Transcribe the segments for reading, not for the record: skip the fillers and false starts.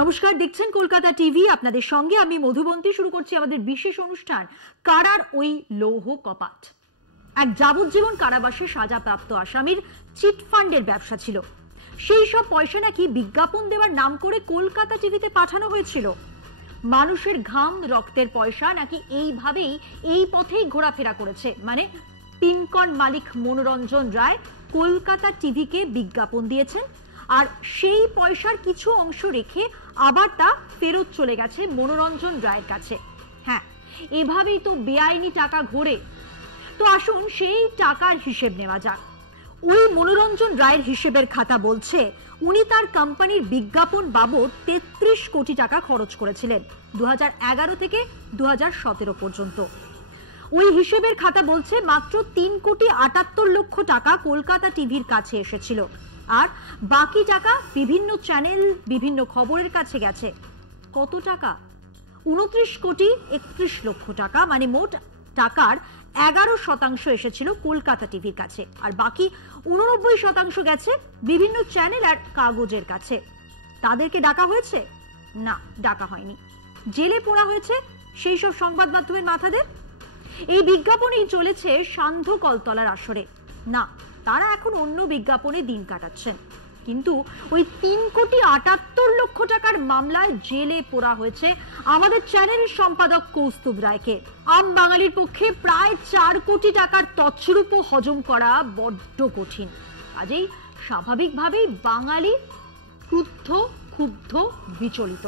নমস্কার, দেখছেন কলকাতা টিভি। আপনাদের সঙ্গে আমি মধুবন্তী। শুরু করছি আমাদের বিশেষ অনুষ্ঠান কারার ওই লৌহ কপাট। এক যাবজ্জীবন কারাবাসে সাজাপ্রাপ্ত আসামির চিটফান্ডের ব্যবসা ছিল। সেই সব পয়সা নাকি বিজ্ঞাপন দেওয়ার নাম করে কলকাতা টিভিতে পাঠানো হয়েছিল। মানুষের ঘাম রক্তের পয়সা নাকি এইভাবেই এই পথেই ঘোরাফেরা করেছে। মানে পিনকন মালিক মনোরঞ্জন রায় কলকাতা টিভিকে বিজ্ঞাপন দিয়েছেন, আর সেই পয়সার কিছু অংশ রেখে আবার তা ফেরত চলে গেছে মনোরঞ্জন রায়ের কাছে। হ্যাঁ, এভাবেই তো বেআইনি টাকা ঘোরে। তো আসুন সেই টাকার হিসেব নেওয়া যাক। ওই মনোরঞ্জন রায়ের হিসেবের খাতা বলছে উনি তার কোম্পানির বিজ্ঞাপন বাবদ ৩৩ কোটি টাকা খরচ করেছিলেন ২০১১ থেকে ২০১৭ পর্যন্ত। ওই হিসেবের খাতা বলছে মাত্র ৩,৭৮,০০,০০০ টাকা কলকাতা টিভির কাছে এসেছিল, আর বাকি টাকা বিভিন্ন চ্যানেল বিভিন্ন খবরের কাছে গেছে। কত টাকা? ২৯,৩১,০০,০০০ টাকা। মানে মোট টাকার ১১% এসেছিল কলকাতা টিভির কাছে, আর বাকি ৮৯% গেছে বিভিন্ন চ্যানেল আর কাগজের কাছে। তাদেরকে ডাকা হয়েছে? না, ডাকা হয়নি। জেলে পোড়া হয়েছে সেই সব সংবাদ মাধ্যমের মাথাদের। এই বিজ্ঞাপনেই চলেছে সান্ধ্য কলতলার আসরে। না, তারা এখন অন্য বিজ্ঞাপনে দিন কাটাচ্ছেন। কিন্তু ওই ৩,৭৮,০০,০০০ টাকার মামলায় জেলে পোড়া হয়েছে আমাদের চ্যানেলের সম্পাদক কৌস্তুভ রায়কে। আম বাঙালির পক্ষে প্রায় ৪ কোটি টাকার তছরূপ হজম করা বড্ড কঠিন। কাজেই স্বাভাবিকভাবেই বাঙালি ক্রুদ্ধ, ক্ষুব্ধ, বিচলিত।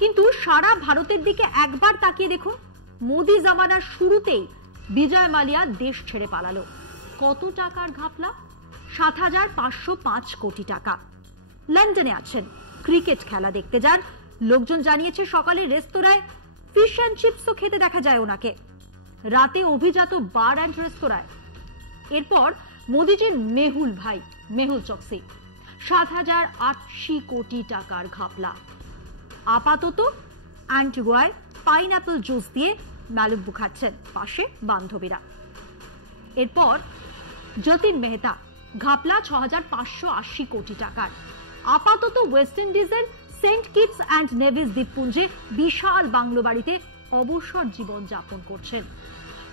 কিন্তু সারা ভারতের দিকে একবার তাকিয়ে দেখুন। মোদি জামানার শুরুতেই বিজয় মালিয়া দেশ ছেড়ে পালালো। কত টাকার ঘাপলা? ৭,৫০৫ কোটি টাকা। লন্ডনে আছেন, ক্রিকেট খেলা দেখতে যান। লোকজন জানিয়েছে সকালে রেস্তোরাঁয় ফিশ অ্যান্ড চিপসও খেতে দেখা যায় ওনাকে। রাতে অভিজাত বার অ্যান্ড রেস্তোরাঁয়। এরপর মোদিজির মেহুল ভাই মেহুল চকসি, ৭,০৮০ কোটি টাকার ঘাপলা। আপাতত অ্যান্টিগুয়ায় পাইনঅ্যাপল জুস দিয়ে ম্যালিব্যু খাচ্ছেন, পাশে বান্ধবীরা। এরপর যতীন মেহতা, ঘাপলা ৬,৫৮০ কোটি টাকার। আপাতত ওয়েস্ট ইন্ডিজের সেন্ট কিটস অ্যান্ড নেভিস দ্বীপপুঞ্জে বিশাল বাংলো বাড়িতে অবসর জীবন যাপন করছেন।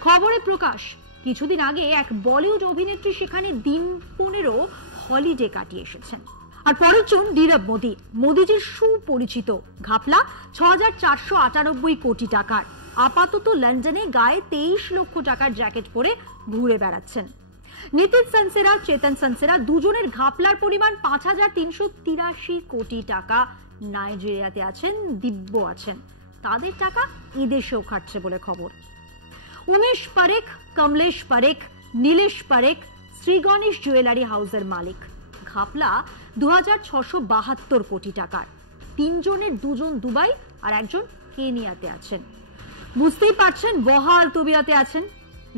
খবরে প্রকাশ, কিছুদিন আগে এক বলিউড অভিনেত্রী সেখানে দিন ১৫ হলিডে কাটিয়ে এসেছেন। আর পরের জন নীরব মোদি, মোদিজির সুপরিচিত। ঘাপলা ৬,৪৯৮ কোটি টাকার। আপাতত লন্ডনে গায়ে ২৩ লক্ষ টাকার জ্যাকেট পরে ঘুরে বেড়াচ্ছেন। নীতিন সানসেরা, চেতন সানসেরা দুজনের ঘাপলার পরিমাণ ৫,৩৮৩ কোটি টাকা। নাইজেরিয়াতে আছেন, দিব্য আছেন। তাদের টাকা এদেশেও খাটছে বলে খবর। উমেশ পারেখ, কমলেশ পারেখ, নীলেশ পারেখ শ্রীগণেশ জুয়েলারি হাউসের মালিক। ঘাপলা ২,৬৭২ কোটি টাকার। তিনজনের দুজন দুবাই আর একজন কেনিয়াতে আছেন। বুঝতেই পারছেন বহাল তবিয়তে আছেন।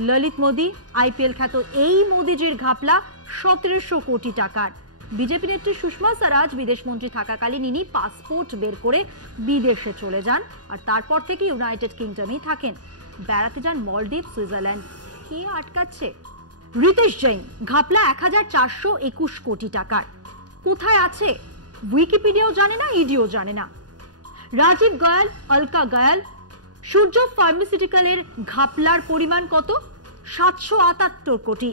ললিত মোদি, আইপিএল খ্যাত এই মোদিজির ঘাপলা ১৭০০ কোটি টাকার। বিজেপি নেত্রী সুষমা স্বরাজ বিদেশমন্ত্রী থাকাকালীন ইনি পাসপোর্ট বের করে বিদেশে চলে যান, আর তারপর থেকে ইউনাইটেড কিংডমেই থাকেন। বেড়াতে যান মলদ্বীপ, সুইজারল্যান্ড। কে আটকাচ্ছে? রিতেশ জৈন, ঘাপলা ১,৪২১ কোটি টাকার। কোথায় আছে? উইকিপিডিয়াও জানে না, ইডিও জানে না। রাজীব গয়াল, অলকা গয়াল, সূর্য ফার্মাসিউটিক্যালের ঘাপলার পরিমাণ কত? ৭৭৮ কোটি।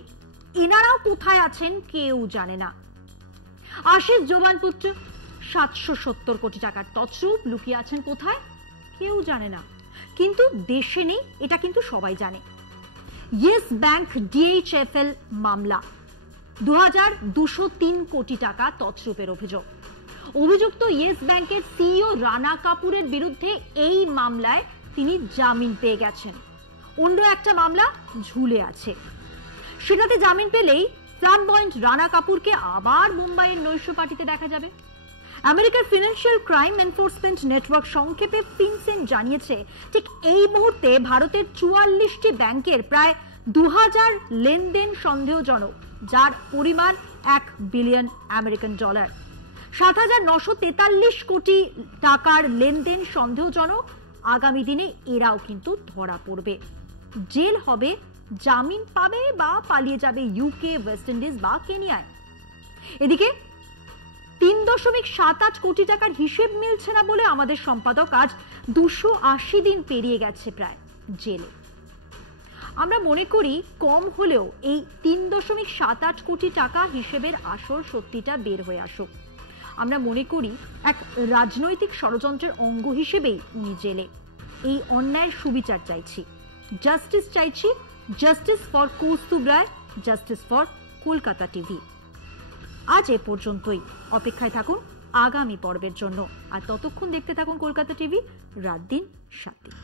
এনারাও কোথায় আছেন কেউ জানে না। আশিস জোবানপুত্র, ৭৭০ কোটি টাকার তছরূপ লুকিয়ে আছেন কোথায় কেউ জানে না। কিন্তু দেশে নেই এটা কিন্তু সবাই জানে। ইয়েস ব্যাংক ডিএইচএফএল মামলা, ২,২০৩ কোটি টাকা তছরূপের অভিযোগ। অভিযুক্ত ইয়েস ব্যাংকের সিইও রানা কাপুরের বিরুদ্ধে এই মামলায় তিনি জামিন পেয়ে গেছেন। অন্য একটা মামলা ঝুলে আছে, সেটাতে জামিন পেলেই ফ্ল্যামবয়েন্ট রানা কাপুরকে আবার মুম্বাইয়ের নৈশ পার্টিতে দেখা যাবে। আমেরিকার ফিনান্সিয়াল ক্রাইম এনফোর্সমেন্ট নেটওয়ার্ক সংক্ষেপে ফিনসেন জানিয়েছে ঠিক এই মুহূর্তে ভারতের ৪৪টি ব্যাংকের প্রায় ২,০০০ লেনদেন সন্দেহজনক, যার পরিমাণ $১ বিলিয়ন। ৭,৯৪৩ কোটি টাকার লেনদেন সন্দেহজনক। আগামী দিনে এরাও কিন্তু ধরা পড়বে, জেল হবে, জামিন পাবে বা পালিয়ে যাবে ইউকে, ওয়েস্ট ইন্ডিজ বা কেনিয়ায়। এদিকে 3.78 কোটি টাকার হিসেব মিলছে না বলে আমাদের সম্পাদক আজ 280 দিন পেরিয়ে গেছে প্রায় জেলে। আমরা মনে করি কম হলেও এই 3.78 কোটি টাকা হিসেবের আসল সত্যিটা বের হয়ে আসুক। আমরা মনে করি এক রাজনৈতিক ষড়যন্ত্রের অঙ্গ হিসেবেই উনি জেলে। এই অন্যায়ের সুবিচার চাইছি, জাস্টিস চাইছি, justice for Kaustubh Roy, justice for Kolkata TV. আজ এ পর্যন্তই। অপেক্ষায় থাকুন আগামী পর্বের জন্য, আর ততক্ষণ দেখতে থাকুন কলকাতা টিভি, রাত দিন 7 দিন।